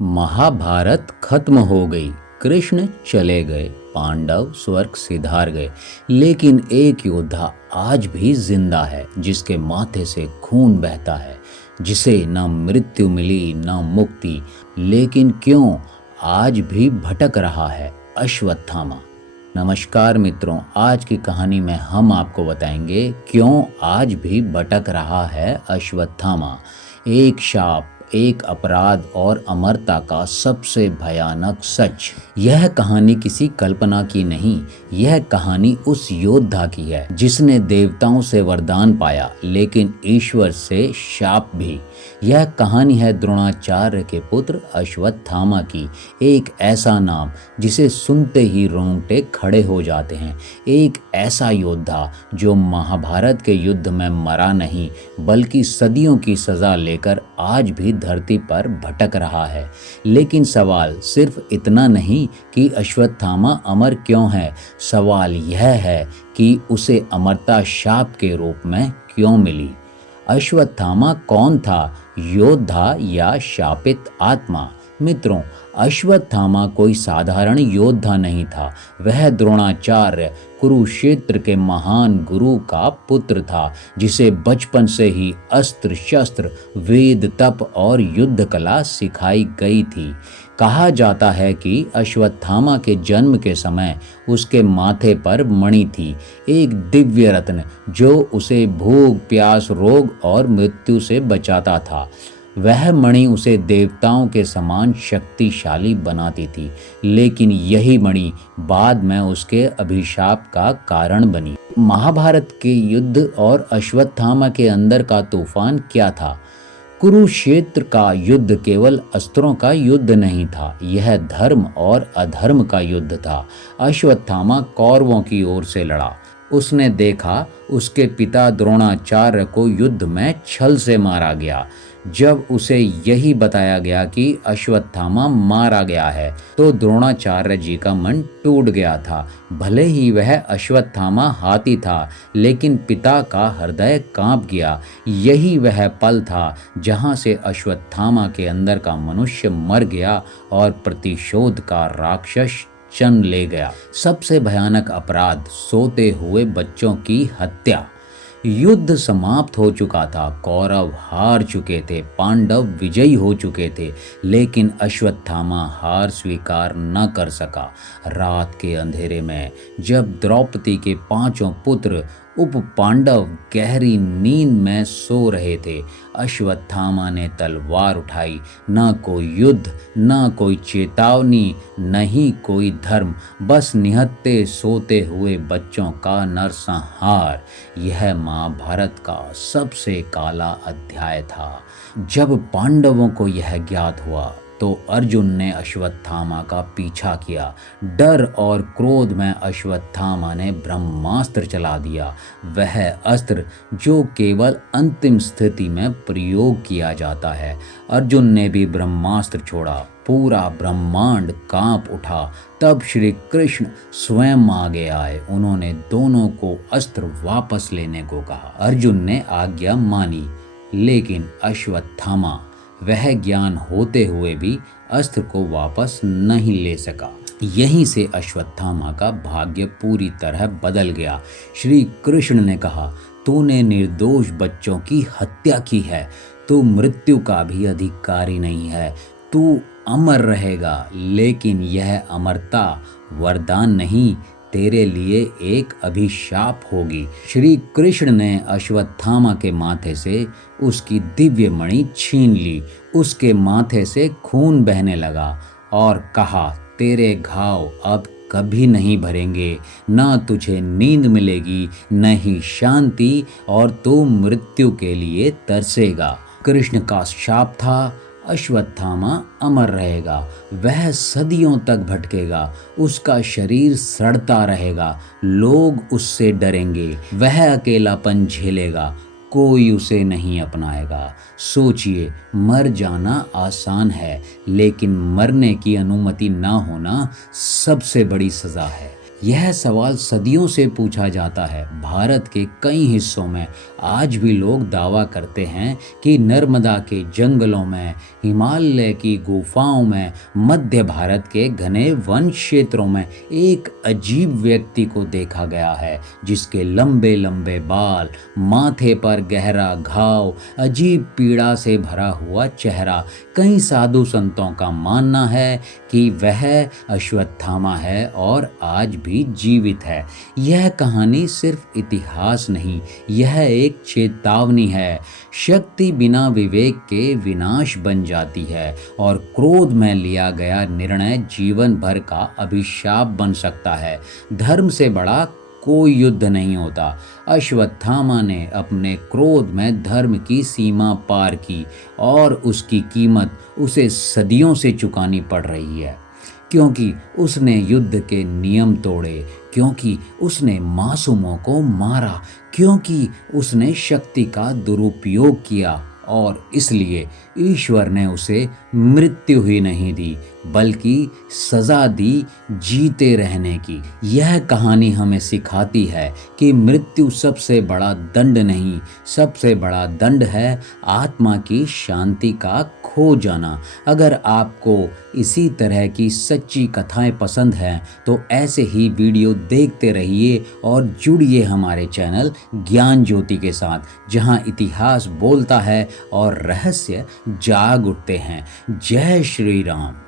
महाभारत खत्म हो गई। कृष्ण चले गए, पांडव स्वर्ग सिधार गए। लेकिन एक योद्धा आज भी जिंदा है, जिसके माथे से खून बहता है, जिसे न मृत्यु मिली न मुक्ति। लेकिन क्यों आज भी भटक रहा है? अश्वत्थामा। नमस्कार मित्रों, आज की कहानी में हम आपको बताएंगे क्यों आज भी भटक रहा है अश्वत्थामा। एक शाप, एक अपराध और अमरता का सबसे भयानक सच। यह कहानी किसी कल्पना की नहीं, यह कहानी उस योद्धा की है जिसने देवताओं से वरदान पाया, लेकिन ईश्वर से शाप भी। यह कहानी है द्रोणाचार्य के पुत्र अश्वत्थामा की। एक ऐसा नाम जिसे सुनते ही रोंगटे खड़े हो जाते हैं। एक ऐसा योद्धा जो महाभारत के युद्ध में मरा नहीं, बल्कि सदियों की सजा लेकर आज भी धरती पर भटक रहा है। लेकिन सवाल सिर्फ इतना नहीं कि अश्वत्थामा अमर क्यों है, सवाल यह है कि उसे अमरता शाप के रूप में क्यों मिली। अश्वत्थामा कौन था, योद्धा या शापित आत्मा? मित्रों, अश्वत्थामा कोई साधारण योद्धा नहीं था। वह द्रोणाचार्य, कुरुक्षेत्र के महान गुरु का पुत्र था, जिसे बचपन से ही अस्त्र शस्त्र, वेद, तप और युद्ध कला सिखाई गई थी। कहा जाता है कि अश्वत्थामा के जन्म के समय उसके माथे पर मणि थी, एक दिव्य रत्न जो उसे भूख, प्यास, रोग और मृत्यु से बचाता था। वह मणि उसे देवताओं के समान शक्तिशाली बनाती थी, लेकिन यही मणि बाद में उसके अभिशाप का कारण बनी। महाभारत के युद्ध और अश्वत्थामा के अंदर का तूफान क्या था? कुरुक्षेत्र का युद्ध केवल अस्त्रों का युद्ध नहीं था, यह धर्म और अधर्म का युद्ध था। अश्वत्थामा कौरवों की ओर से लड़ा। उसने देखा उसके पिता द्रोणाचार्य को युद्ध में छल से मारा गया। जब उसे यही बताया गया कि अश्वत्थामा मारा गया है, तो द्रोणाचार्य जी का मन टूट गया था। भले ही वह अश्वत्थामा हाथी था, लेकिन पिता का हृदय कांप गया। यही वह पल था जहां से अश्वत्थामा के अंदर का मनुष्य मर गया और प्रतिशोध का राक्षस जन्म ले गया। सबसे भयानक अपराध, सोते हुए बच्चों की हत्या। युद्ध समाप्त हो चुका था, कौरव हार चुके थे, पांडव विजयी हो चुके थे, लेकिन अश्वत्थामा हार स्वीकार न कर सका। रात के अंधेरे में जब द्रौपदी के पांचों पुत्र उप पांडव गहरी नींद में सो रहे थे, अश्वत्थामा ने तलवार उठाई। न कोई युद्ध, न कोई चेतावनी, न ही कोई धर्म, बस निहत्थे सोते हुए बच्चों का नरसंहार। यह महाभारत का सबसे काला अध्याय था। जब पांडवों को यह ज्ञात हुआ तो अर्जुन ने अश्वत्थामा का पीछा किया। डर और क्रोध में अश्वत्थामा ने ब्रह्मास्त्र चला दिया, वह अस्त्र जो केवल अंतिम स्थिति में प्रयोग किया जाता है। अर्जुन ने भी ब्रह्मास्त्र छोड़ा, पूरा ब्रह्मांड कांप उठा। तब श्री कृष्ण स्वयं आगे आए। उन्होंने दोनों को अस्त्र वापस लेने को कहा। अर्जुन ने आज्ञा मानी, लेकिन अश्वत्थामा वह ज्ञान होते हुए भी अस्त्र को वापस नहीं ले सका। यहीं से अश्वत्थामा का भाग्य पूरी तरह बदल गया। श्री कृष्ण ने कहा, तूने निर्दोष बच्चों की हत्या की है, तू मृत्यु का भी अधिकारी नहीं है, तू अमर रहेगा। लेकिन यह अमरता वरदान नहीं, तेरे लिए एक अभिशाप होगी। श्री कृष्ण ने अश्वत्थामा के माथे से उसकी दिव्य मणि छीन ली। उसके माथे से खून बहने लगा और कहा, तेरे घाव अब कभी नहीं भरेंगे, न तुझे नींद मिलेगी, न ही शांति, और तू मृत्यु के लिए तरसेगा। कृष्ण का शाप था, अश्वत्थामा अमर रहेगा। वह सदियों तक भटकेगा, उसका शरीर सड़ता रहेगा, लोग उससे डरेंगे, वह अकेलापन झेलेगा, कोई उसे नहीं अपनाएगा। सोचिए, मर जाना आसान है, लेकिन मरने की अनुमति ना होना सबसे बड़ी सजा है। यह सवाल सदियों से पूछा जाता है। भारत के कई हिस्सों में आज भी लोग दावा करते हैं कि नर्मदा के जंगलों में, हिमालय की गुफाओं में, मध्य भारत के घने वन क्षेत्रों में एक अजीब व्यक्ति को देखा गया है, जिसके लंबे लंबे बाल, माथे पर गहरा घाव, अजीब पीड़ा से भरा हुआ चेहरा। कई साधु संतों का मानना है कि वह अश्वत्थामा है और आज भी जीवित है। यह कहानी सिर्फ इतिहास नहीं, यह एक चेतावनी है। शक्ति बिना विवेक के विनाश बन जाती है और क्रोध में लिया गया निर्णय जीवन भर का अभिशाप बन सकता है। धर्म से बड़ा कोई युद्ध नहीं होता। अश्वत्थामा ने अपने क्रोध में धर्म की सीमा पार की और उसकी कीमत उसे सदियों से चुकानी पड़ रही है, क्योंकि उसने युद्ध के नियम तोड़े, क्योंकि उसने मासूमों को मारा, क्योंकि उसने शक्ति का दुरुपयोग किया, और इसलिए ईश्वर ने उसे मृत्यु ही नहीं दी बल्कि सजा दी जीते रहने की। यह कहानी हमें सिखाती है कि मृत्यु सबसे बड़ा दंड नहीं, सबसे बड़ा दंड है आत्मा की शांति का खो जाना। अगर आपको इसी तरह की सच्ची कथाएं पसंद हैं तो ऐसे ही वीडियो देखते रहिए और जुड़िए हमारे चैनल ज्ञान ज्योति के साथ, जहां इतिहास बोलता है और रहस्य जाग उठते हैं। जय श्री राम।